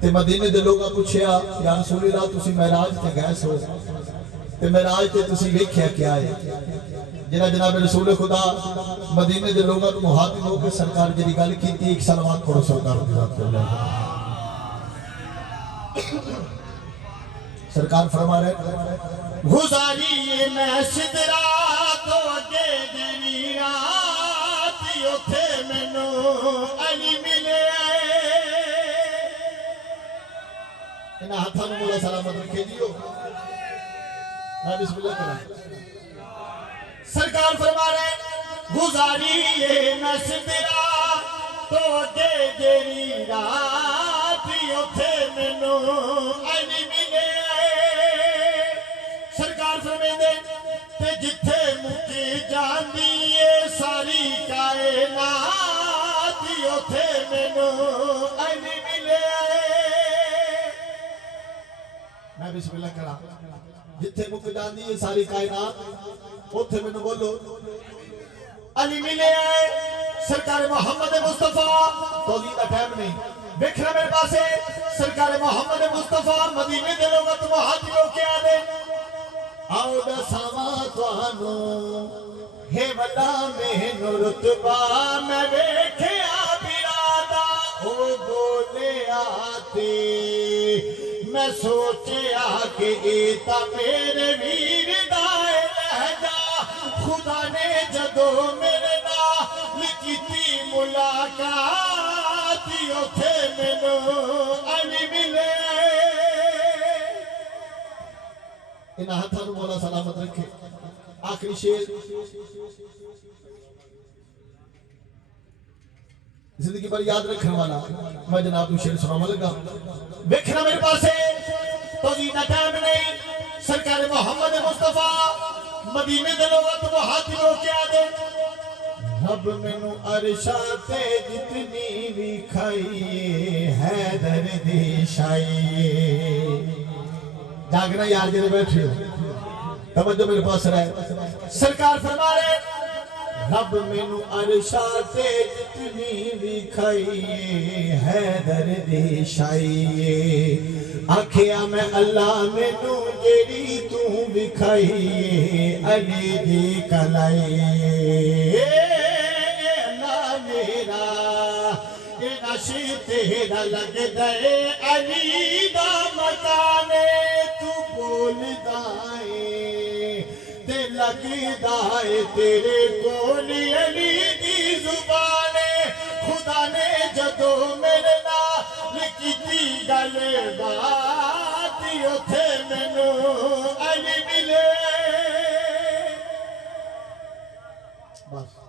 تے مدینے دے لوگاں پوچھیا یا رسول اللہ تسی معراج تے گئے سو تے معراج تے تسی ویکھیا کیا ہے؟ جناب رسول خدا مدینے دے لوگاں کو مخاطب ہو کے سرکار جڑی گل کیتی ایک سلوات پڑھو سرکار دی ذات تے سرکار فرما رہے گزاری میں سدرا تو اگے جنی رات اوتھے مینوں علی ملے انہاں ہتھاں نوں مولا سلامت رکھے جیو میں بسم اللہ کرا سرکار فرما رہے گزاری میں سدرا تو اگے جنی رات اوتھے مینوں علی ملے سرکار فرمیندے تے جتھے مکی جاندی اے ساری کائنات اوتھے مینوں علی ملے میں بسم اللہ کرا جتھے مک جاندی ہے ساری کائنات اوتھے مینوں بولو علی ملے سرکار محمد مصطفیٰ تولی دا ٹائم نہیں دیکھنا میرے پاسے سرکار محمد مصطفیٰ مدینے دے لوگا تو مہاجروں کے آدھے آؤ دساواں توانوں ہے ولا مینوں رتبہ میں ویکھیا برادا او بولے آتے میں سوچیا کہ ایتا میرے ویر دائے لہجہ خدا نے جدو میرے نال کیتی ملاقات اوتھے مینوں علی ملے انہاں ہتھاں نوں مولا سلامت رکھے آخری شیر زندگی پر یاد رکھنے والا میں جناب شیر سناما لگا دیکھنا میرے پاسے تو جینا ٹائم نہیں سرکار محمد مصطفیٰ مدینے دے لوگا تو مہاجروں کے آدھے رب مینوں عرشاں تے جتنی بھی کھائیے حیدر دی شائیے جاگنا یار جنہیں بیٹھے ہو توجہ میرے پاس رہے سرکار فرما رہے رب مینوں عرشاں تے جتنی بھی کھائیے حیدر دی شائیے آکھیا میں اللہ مینوں جیڑی تو بھی کھائیے علی دی کلائیے اللہ میرا اے نشی تیرا لگ دے علی دا مکانے تو بول دائے تے لگ دائے تیرے کولی علی دی زبانے خدا نے جدو میرے نال کیتی گل بات اوتھے مینوں علی ملے بس